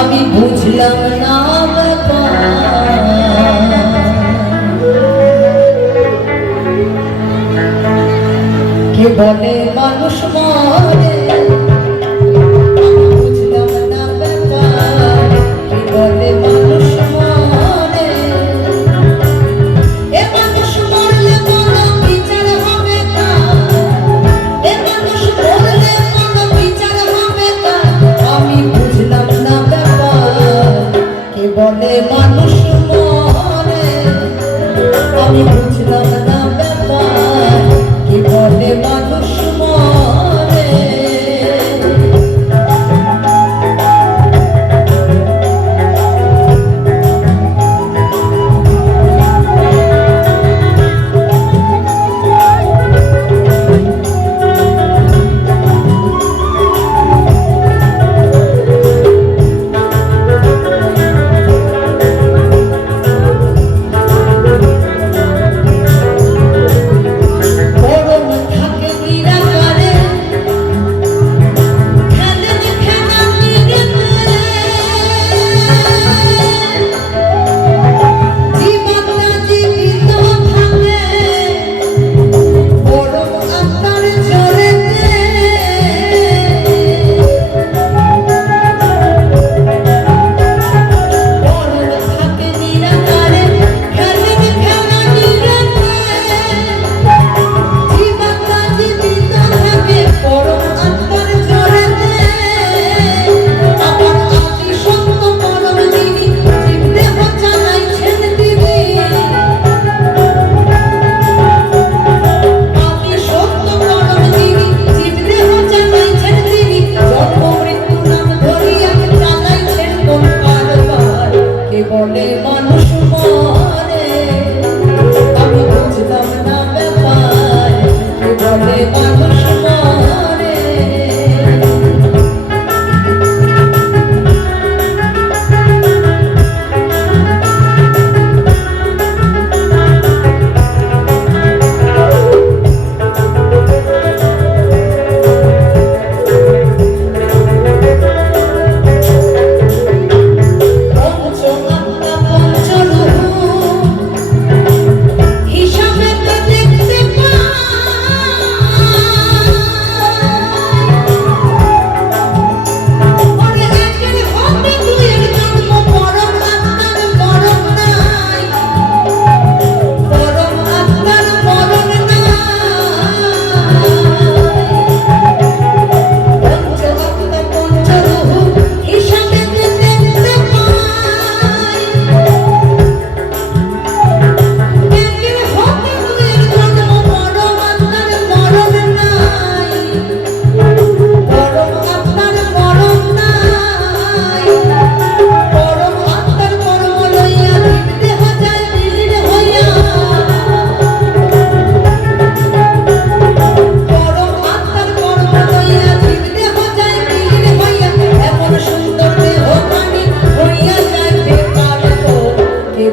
আমি বুঝলাম না কে বলে মানুষ মরে বুঝলাম না ব্যাপার কে বলে মানুষ মরে এ মানুষ মরলে কোনো বিচার হবে না এ মানুষ মরলে কোনো বিচার হবে না আমি বুঝলাম না ব্যাপার কে বলে মানুষ মরে আমি বুঝলাম না ব্যাপার কে বলে মানুষ মরে বলে মানুষ মরে আমি বুঝলাম না ব্যাপার কে বলে মানুষ মরে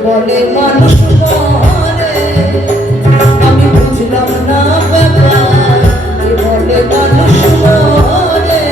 বলে মানুষ মরে আমি বুঝলাম না ব্যাপার কে বলে মানুষ মরে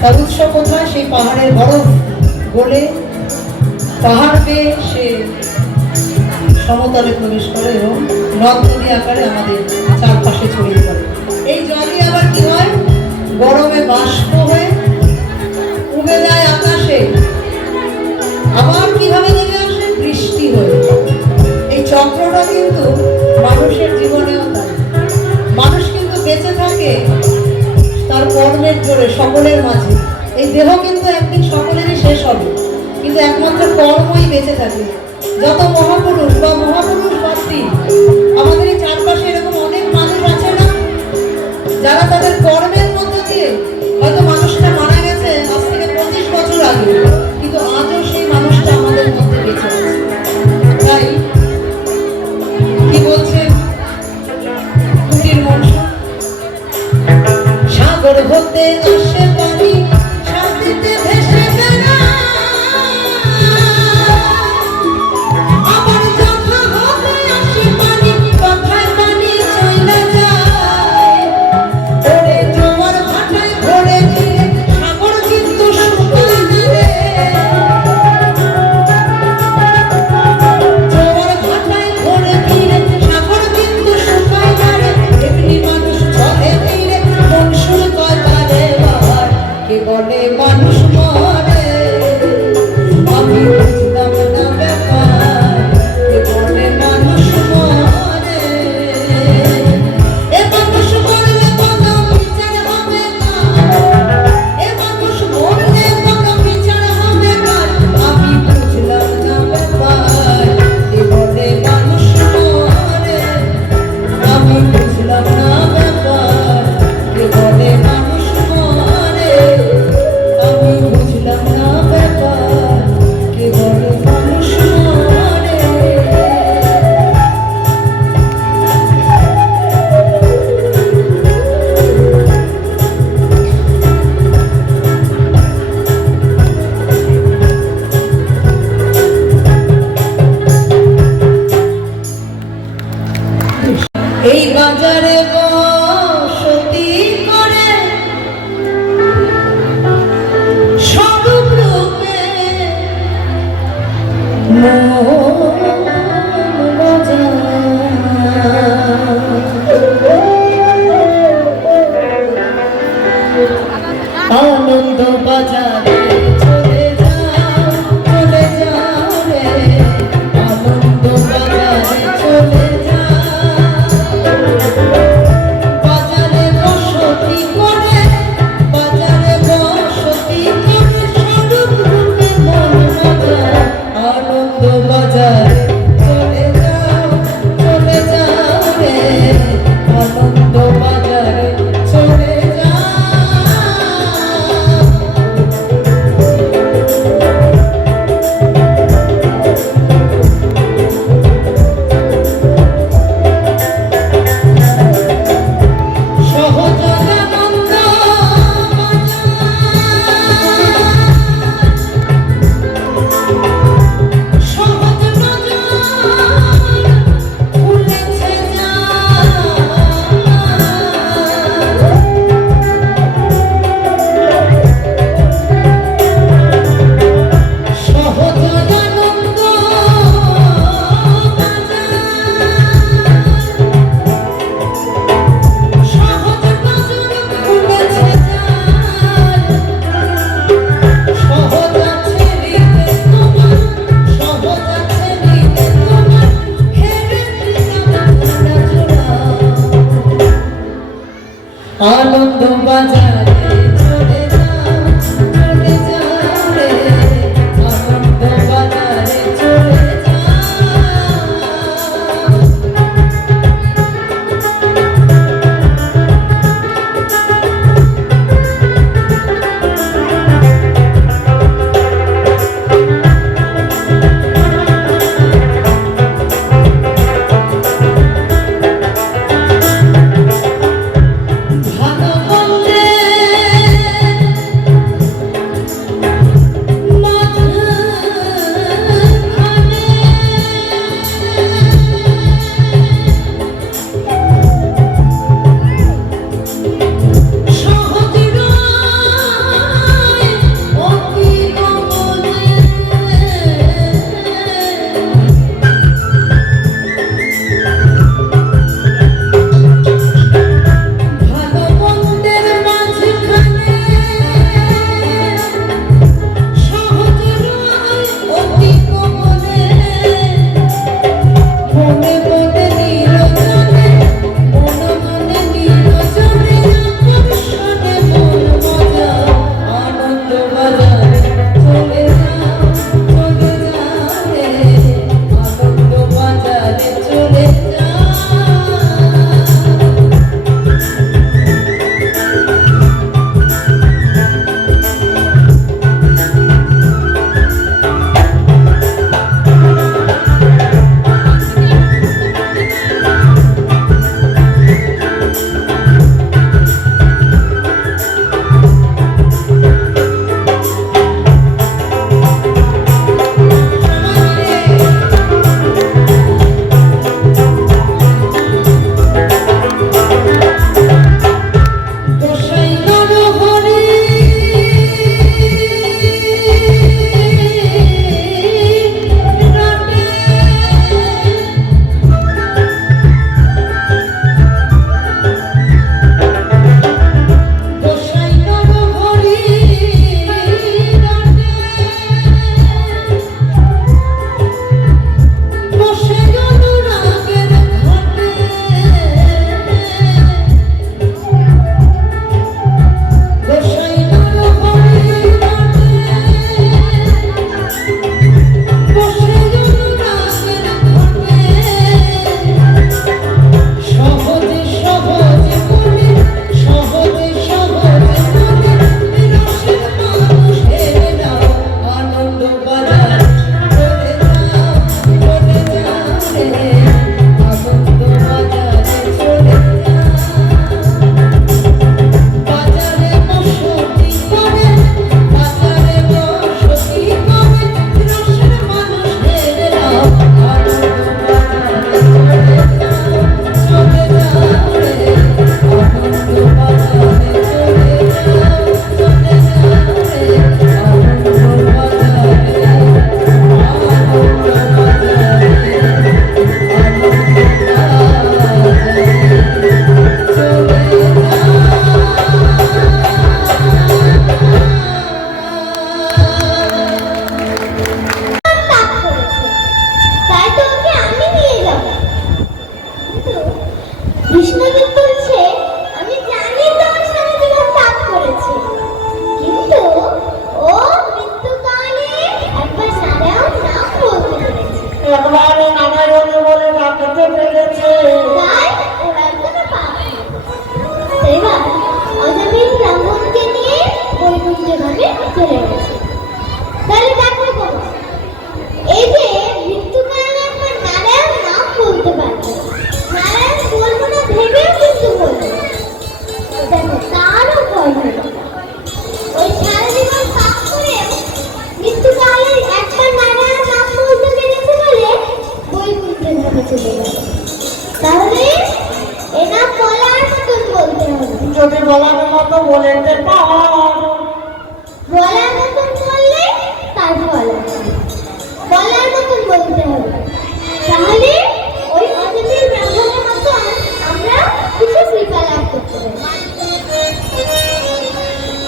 তার উৎস কোথায় সেই পাহাড়ের বরফ গলে পাহাড় বেয়ে সে সমতলে প্রবেশ করে এবং নদ নদী আকারে আমাদের চারপাশে ছড়িয়ে পড়ে এই জলই আবার কি হয় গরমে বাষ্প হয়ে উবে যায় আকাশে আবার কিভাবে নেমে আসে বৃষ্টি হয়ে এই চক্রটা কর্মের জোরে সকলের মাঝে। এই দেহ কিন্তু একদিন সকলেরই শেষ হবে, কিন্তু একমাত্র কর্মই বেঁচে থাকে। যত মহাপুরুষ বা মহাপুরুষ মাতৃ আমাদের এই চারপাশে এরকম অনেক মানুষ আছে না, যারা তাদের কর্মের মধ্য দিয়ে, হয়তো মানুষটা মারা গেছে আজ থেকে 25 বছর আগে, কিন্তু আজও সেই মানুষটা আমাদের মধ্যে বেঁচে আছে। তাই কি বলছে কুটির মনসা, সাগর হতে আসে পানি, শান্তিতে ভেসে বেড়ায়, আবার যথা হতে আসে পানি, কথায় পানি চলে যায়। ওরে জোয়ার ভাটায় ভরে দিলে সাগর কিন্তু শুকায় না রে, জোয়ার ভাটায় ভরে দিলে সাগর কিন্তু শুকায় না রে। এমনি মানুষ চলে দিলে মন শুরু কয় বারে বার, কে বলে মানুষ মরে, আমি বুঝলাম না ব্যাপার, কে বলে মানুষ মরে। এ মানুষ মরলে কোনো বিচার হবে না, এ মানুষ মরলে কোনো বিচার হবে না, আমি বুঝলাম না ব্যাপার, কে বলে মানুষ মরে, আমি বুঝলাম না ব্যাপার, কে বলে মানুষ মরে, আমি বুঝলাম না ব্যাপার, কে বলে মানুষ মরে। এই বাজারে বসতি করে স্বরূপ রূপে আনন্দ বাজারে চলে যাও, চলে যাও রে, আনন্দ বাজারে চলে যাও। বাজারে বসতি করে, বাজারে বসতি করে স্বরূপ রূপে মন বাজায়, আনন্দ বাজারে চলে যাও, চলে যাও রে, আনন্দ বাজারে চলে যাও। সহজানন্দ সহজ নজর খুলেছে সহজানন্দ সহজ নজর খুলেছে সহজ আছে রীতে তোমার, সহজ আছে রীতে তোমার, হেরে দিলাম ধরা জোড়া। আনন্দ বাজারে চলে যাও, চলে যাও রে, আনন্দ বাজারে চলে যাও। ভালো মন্দে বলার মতন বলতে হবে, তাহলে ওই অতিথি ব্রাহ্মণের মতো আমরা কিছু কৃপা লাভ করতে পারি।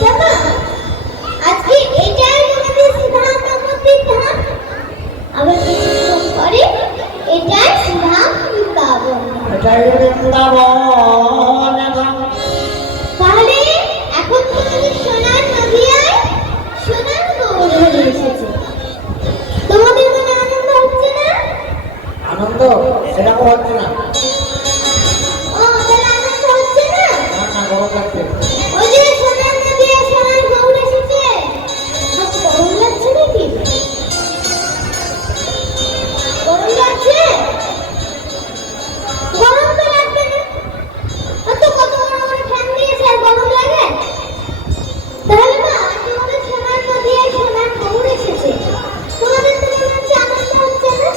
বাবা, আজকে এটাই তোমাদের সিদ্ধান্ত প্রতিষ্ঠান, আবার কিছুক্ষণ পরে এটাই সিদ্ধান্ত বৃন্দাবন। তাহলে এখন তোমাদের সোনার নদিয়ায় সোনার গৌর হয়ে এসেছে, তোমাদের মনে আনন্দ হচ্ছে না? আনন্দ সেরকম হচ্ছে না। ও, তাহলে আনন্দ হচ্ছে না? না, গরম লাগছে। ওই যে সোনার নদিয়ায় সোনার গৌর এসেছে, গরম লাগছে নাকি? গরম লাগছে? গরম তো লাগবে না, কত কত বড় বড় ফ্যান দিয়েছে আর গরম লাগে? তাহলে মা, তোমাদের সোনার নদিয়ায় সোনার গৌর এসেছে, তোমাদের তো মনে হচ্ছে আনন্দ হচ্ছে না?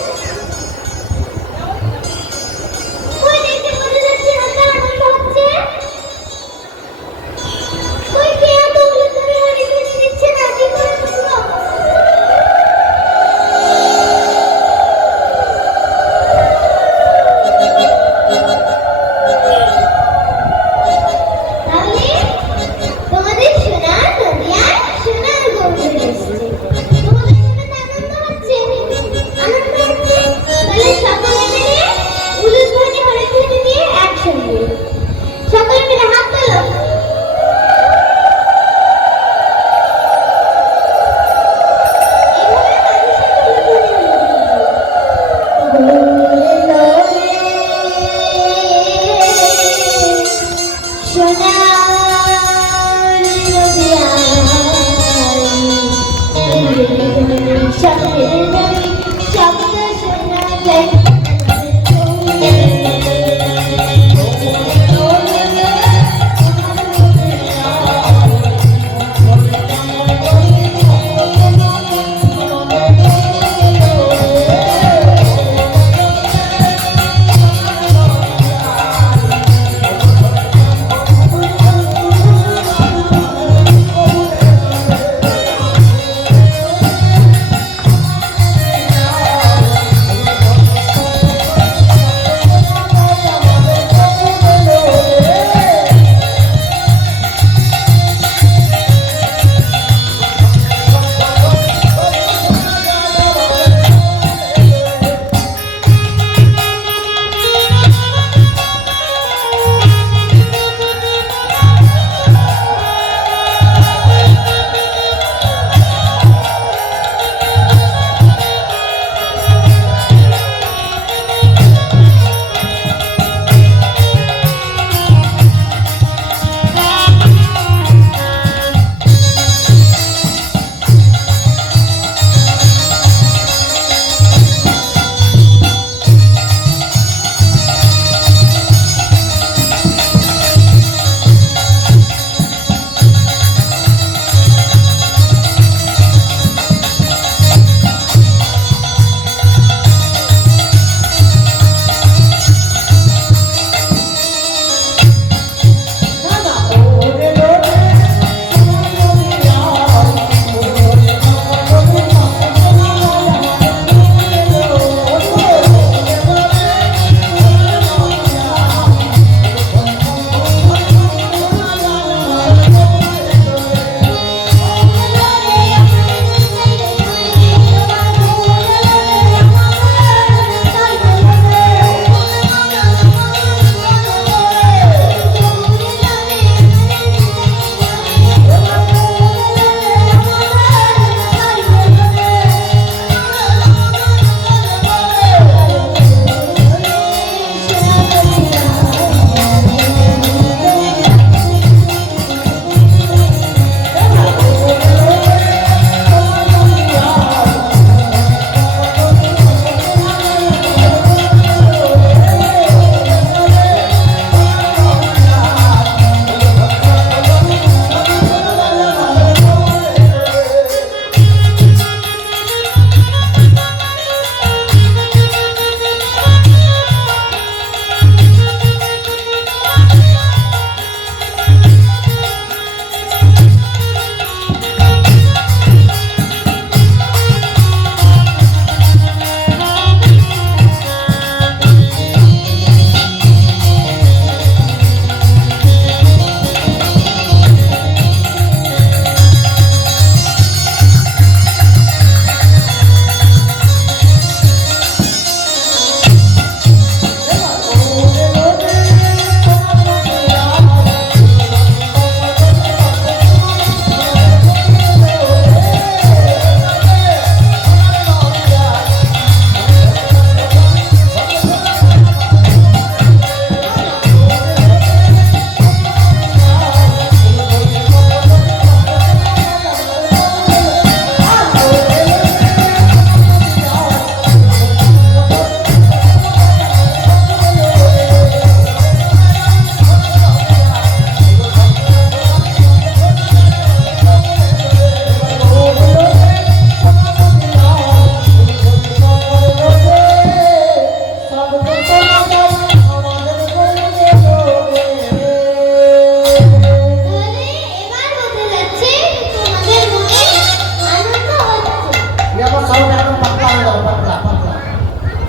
যেন পাতলা হয়ে যাবে, পাতলা পাতলা।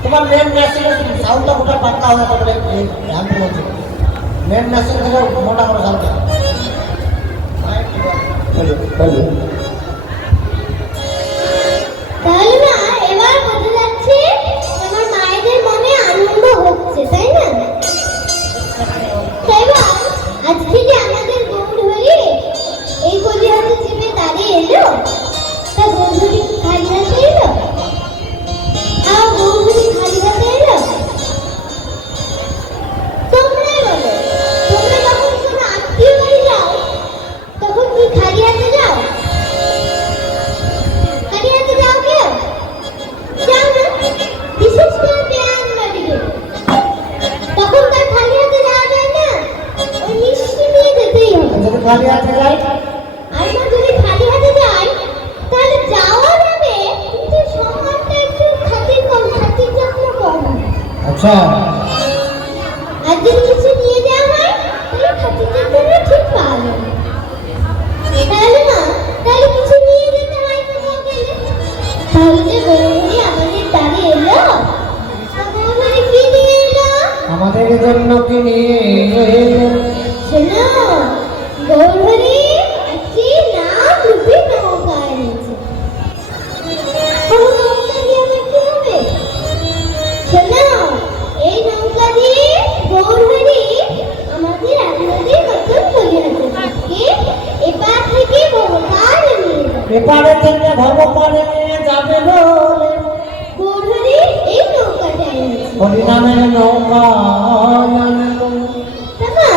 তোমার মেন মেশিনের সাউন্ডটা ওটা পাতলা হয়ে যাবে, আমি বলছি মেন মেশিন থেকে মোটা করে সাউন্ড। তাহলে না এবার বোঝা যাচ্ছে আমার মায়েদের মনে আনন্দ হচ্ছে, তাই না? তাই বা আজকে যে আমাদের গৌরহরি এই গলি হাতে চেপে দাঁড়িয়ে এলো, তা গৌরহরি খালি হাতে এলো? আর গৌরহরি খালি হাতে এলো? তোমরাই বলো, তোমরা যখন কোনো আত্মীয় বাড়ি যাও তখন কি খালি হাতে যাও? খালি হাতে যাও কেউ? যাও না? বিশেষ করে বেয়ান বাড়ি গেলে তখন তার খালি হাতে যাওয়া যায় না, ওই মিষ্টি নিয়ে যেতেই হবে। যদি খালি হাতে যাই, আর না যদি খালি হাতে যাই তাহলে যাওয়া যাবে, কিন্তু সম্মানটা একটু খাতির যত্ন কম হবে। আচ্ছা আর যদি কিছু নিয়ে যাওয়া হয় তাহলে খাতির যত্নটা ঠিক পাওয়া যাবে। তাহলে না, তাহলে কিছু নিয়ে যেতে হয় কোথাও গেলে। তাহলে যে গৌরহরি আমাদের বাড়ি এলো, গৌরহরি কি নিয়ে এলো? আমাদের জন্য কি নিয়ে শোনো, গৌরহরি একটি নাম রূপী নৌকা এনেছে। ওই নৌকা দিয়ে আমার কি হবে? শোনো, এই নৌকা দিয়ে গৌরহরি আমাদের আপনাদের নতুন গলিয়াতে থেকে এপার থেকে ভগবান নিয়ে যাবে। এপারে থেকে ভগবানে নিয়ে যাবে বলে গৌরহরি এই নৌকাটা এনেছে। হরিনামের নৌকা বাবা,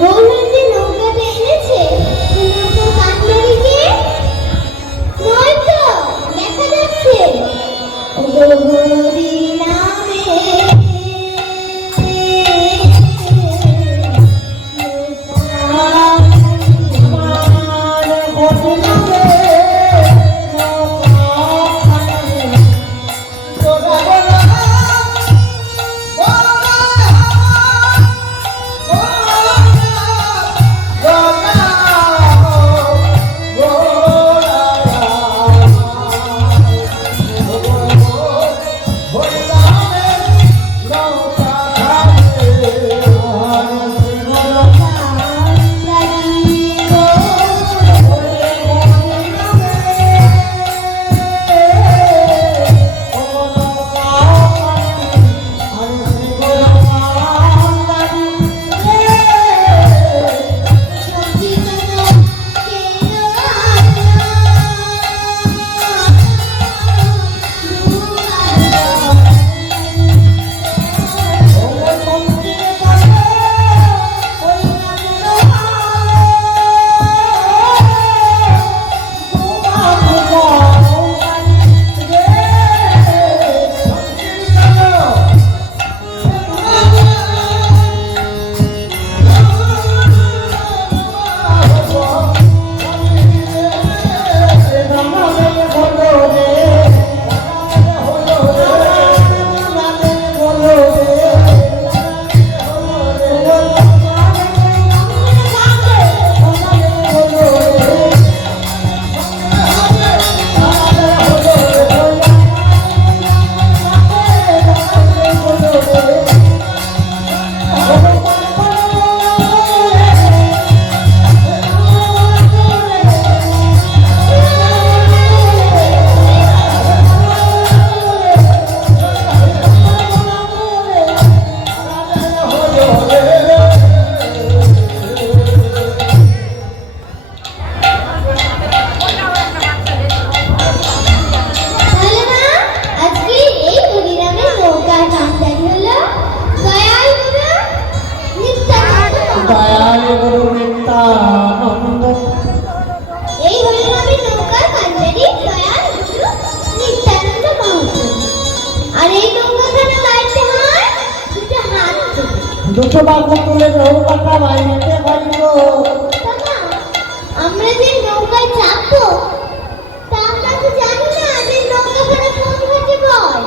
গৌরহরি যে নৌকাটা এনেছে, ওই নৌকার কাঠমালিকে নয় তো, দেখা যাচ্ছে ও গৌরহরি নামে দুটো বাবু তুলে নৌকাটা বাইরেতে পারিব। বাবা, আমরা যে নৌকায় চাপবো তা আমরা তো জানি না যে নৌকাখানা কোন ঘাটে বয়।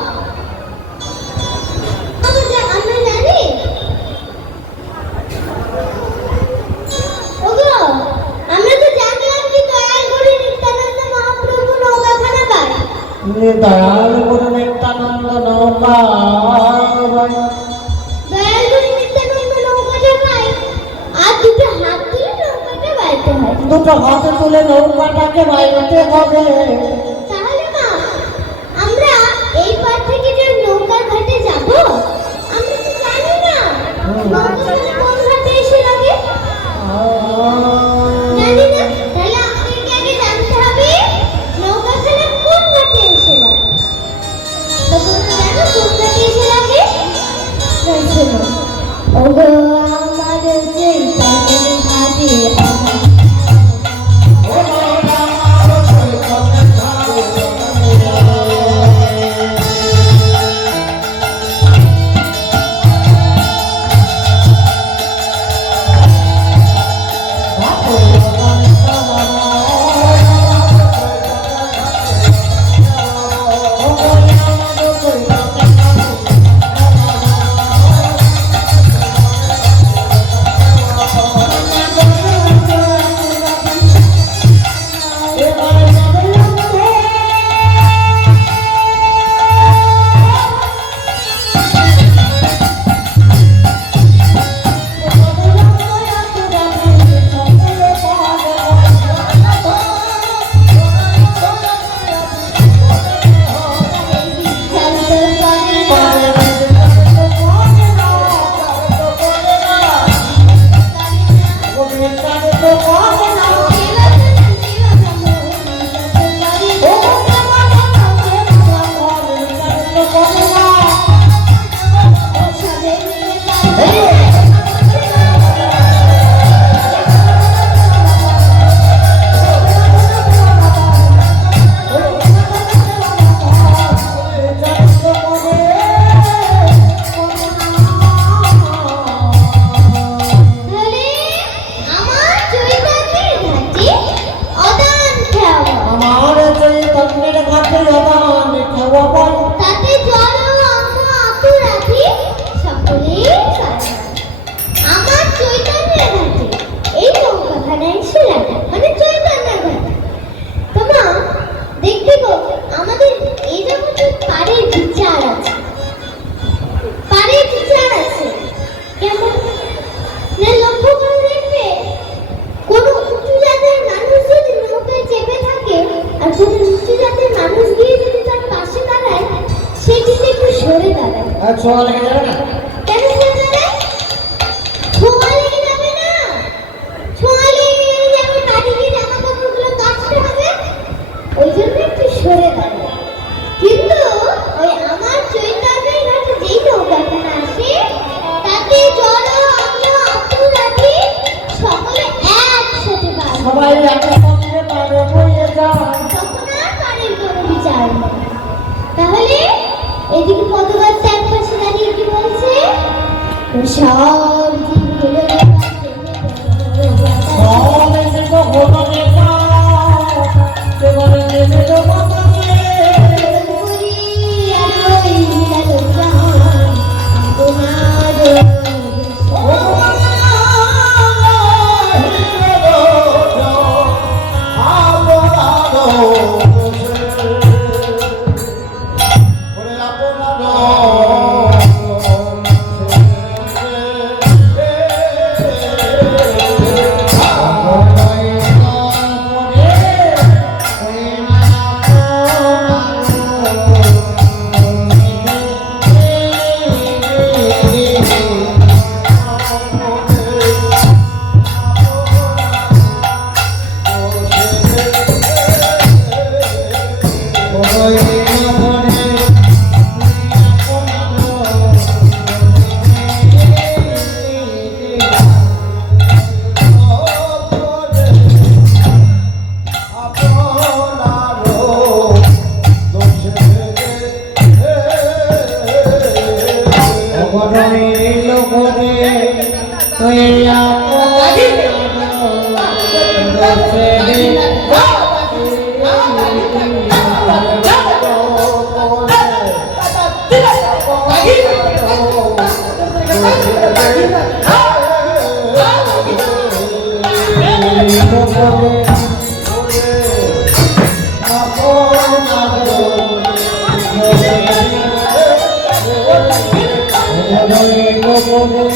আমরা জানি? ওগো, আমরা তো জানলাম যে দয়াল গৌরী নিত্যানন্দ মহাপ্রভু নৌকাখানা পায়। দয়াল গুরু নিত্যানন্দ নৌকা দয়াল গুরু নিত্যানন্দ নৌকাটা পাই আর দুটো হাত তুলে নৌকাটা বাইতে হয়। দুটো হাতে তুলে নৌকাটাকে বাইতে হবে। তাহলে মা আমরা এই পার থেকে যে নৌকার ঘাটে যাব আমরা তো জানি না নৌকাটা কোন ঘাটে এসে লাগে, জানি না। তাহলে আমাদেরকে আগে জানতে হবে নৌকাখানা কোন ঘাটে এসে লাগে। তো তোমরা জানো কোন ঘাটে এসে লাগে? শোনো, ওগো আমার চৈতন্যের ঘাটে ছোঁয়া লেগে যাবে না? কেন ছোঁয়া যাবে? ছোঁয়া লেগে যাবে না। ছোঁয়া লেগে গেলে যেমন কাটিয়ে জামা কাপড়গুলো কাচতে হবে, ওই জন্য একটু সরে দাঁড়াবে। কিন্তু ওই আমার চৈতন্যের ঘাটে যেই নৌকাখানা আসে তাতে জল অন্ন আতুরাতি সকলে একসাথে পার। সবাই একসঙ্গে পারে বইয়ে যায়। তখন আর পারের কোনো বিচার নেই। তাহলে এদিকে পদগাছ এক পাশে দাঁড়িয়ে কি বলছে? সব জীবগুলো সব এসে হলো দেখা কেবল নেমে দেবো Oh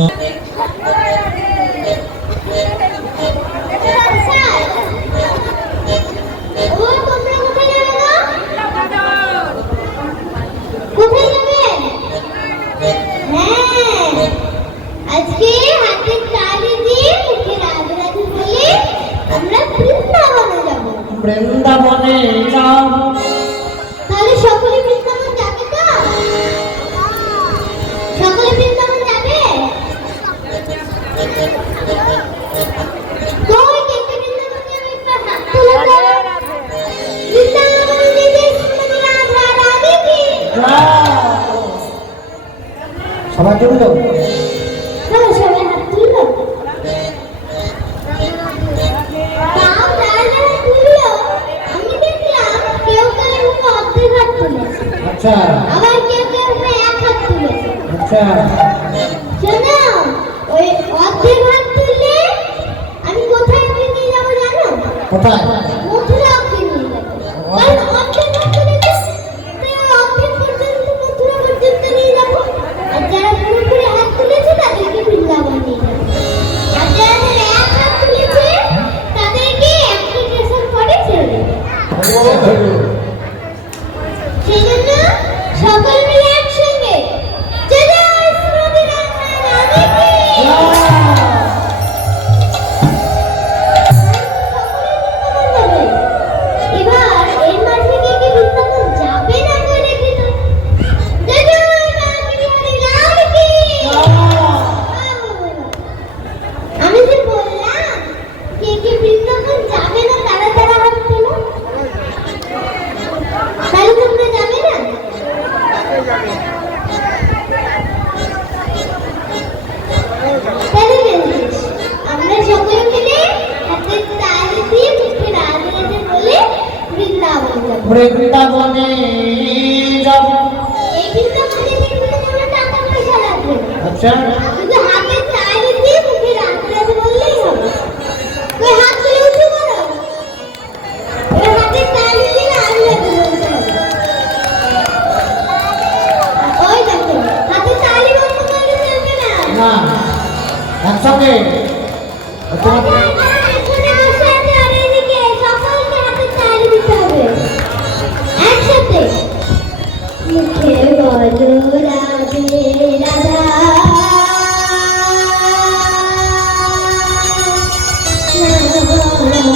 ও তোমরা কোথায় যাবে গো? কোথায় যাবেন? হ্যাঁ, আজকে হাতের তালি দিয়ে মুখে রাধে রাধে বলে আমরা বৃন্দাবনে যাব। বৃন্দাবনে যাও। তাহলে সকলে বৃন্দাবন যাবে তো? সকলে বৃন্দাবন যাবে? কই কে কে বৃন্দাবন যাবে একটু হাত তুলে দাও। বৃন্দাবন যেতে শ্রীমতী রাধা রাধে কি? সবাই তুললো। চলো সবাই হাত তুললো। তাও যারা যারা তুললো, আমি দেখলাম কেউ কেউ মুখে অর্ধেক হাত তুলেছে, আচ্ছা আবার কেউ কেউ মুখে এক হাত তুলেছে। আচ্ছা। শোনো, ওই অর্ধেক হাত তুললে আমি কোথায় নিয়ে যাবো জানো? কোথায়? মথুরা অব্দি নিয়ে যাবো। কারণ অর্ধেক হাত তুলেছে, তাই ওই অর্ধেক পর্যন্ত মথুরা পর্যন্ত নিয়ে যাবো। আর যারা পুরোপুরি হাত তুলেছে তাদেরকে বৃন্দাবন নিয়ে যাবো। আর যারা এক হাত তুলেছে তাদেরকে অ্যাপ্লিকেশন করে ছেড়ে দেবো। সেই জন্য সকল মিলে একসঙ্গে জয় জয় শ্রীমতী রাধা রাধে কি? এবার এর মাঝে কে কে বৃন্দাবন যাবে না করে দেখি তো। জয় জয় রামবিহারী লাল কি? আমি যে বললাম কে কে বৃন্দাবন যাবে না তারা তারা হাত তোলো। তাহলে তোমরা যাবে না? তাহলে বেশ, আমরা সকলে মিলে হাতের তালি দিয়ে মুখে রাধে রাধে বলে বৃন্দাবন যাব। বৃন্দাবনে যাব। এই বৃন্দাবনে যেতে কোনো টাকা পয়সা লাগবে না। আচ্ছা শুধু হাতের তালি দিয়ে মুখে রাধে রাধে বললেই হবে। ওই হাত তুলে উঁচু করো। ওই হাতের তালি দিয়ে রাধে রাধে বলতে হবে। ওই দেখো, হাতের তালি বন্ধ করলে চলবে না। না একসঙ্গে তোমাকে এখানে বসে আছে আর এদিকে সকলকে হাতের তালি দিতে হবে। একসাথে মুখে বলো রাধে রাধা, চলো বৃন্দাবন।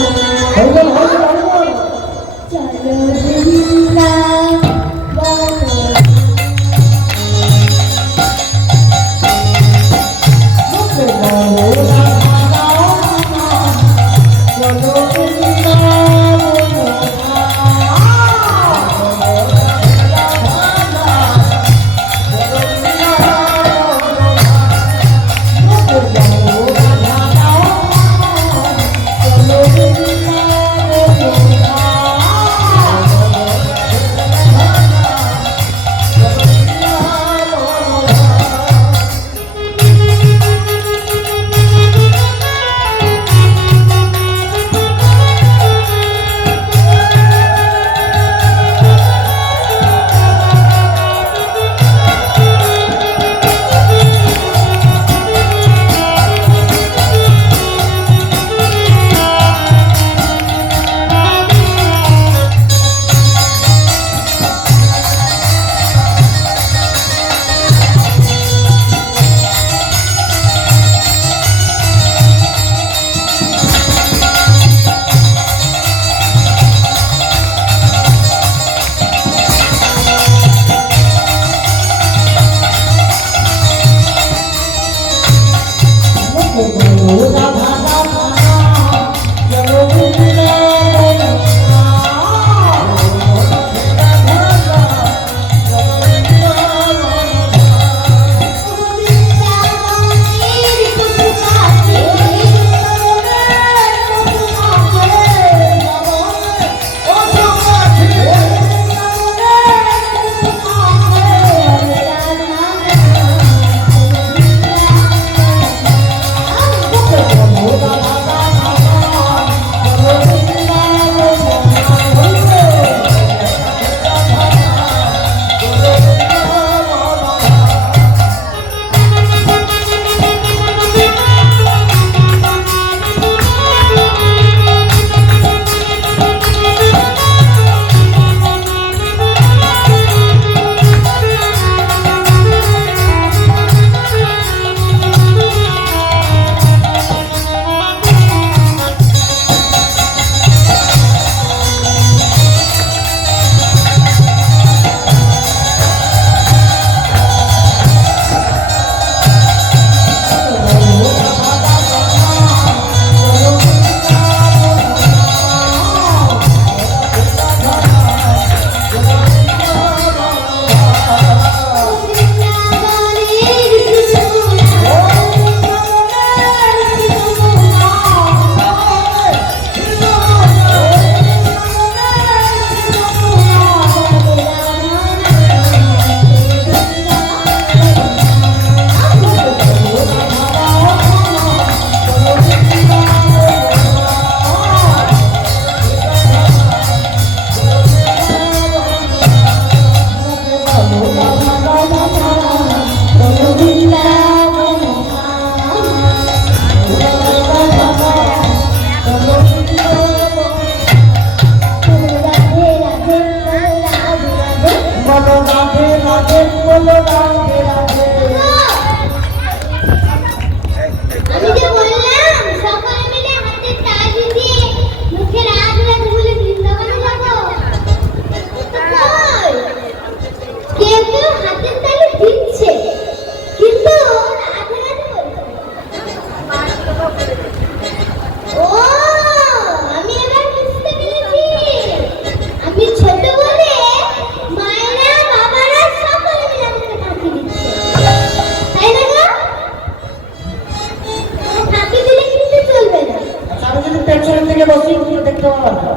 দিকে বসি কিছু দেখতে পাবো না।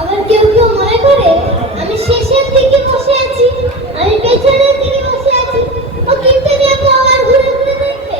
আবার কেউ কেউ মনে করে আমি শেষের দিকে বসে আছি, আমি পেছনের দিকে বসে আছি। ও কিন্তু দেখো আবার ঘুরে ঘুরে দেখবে।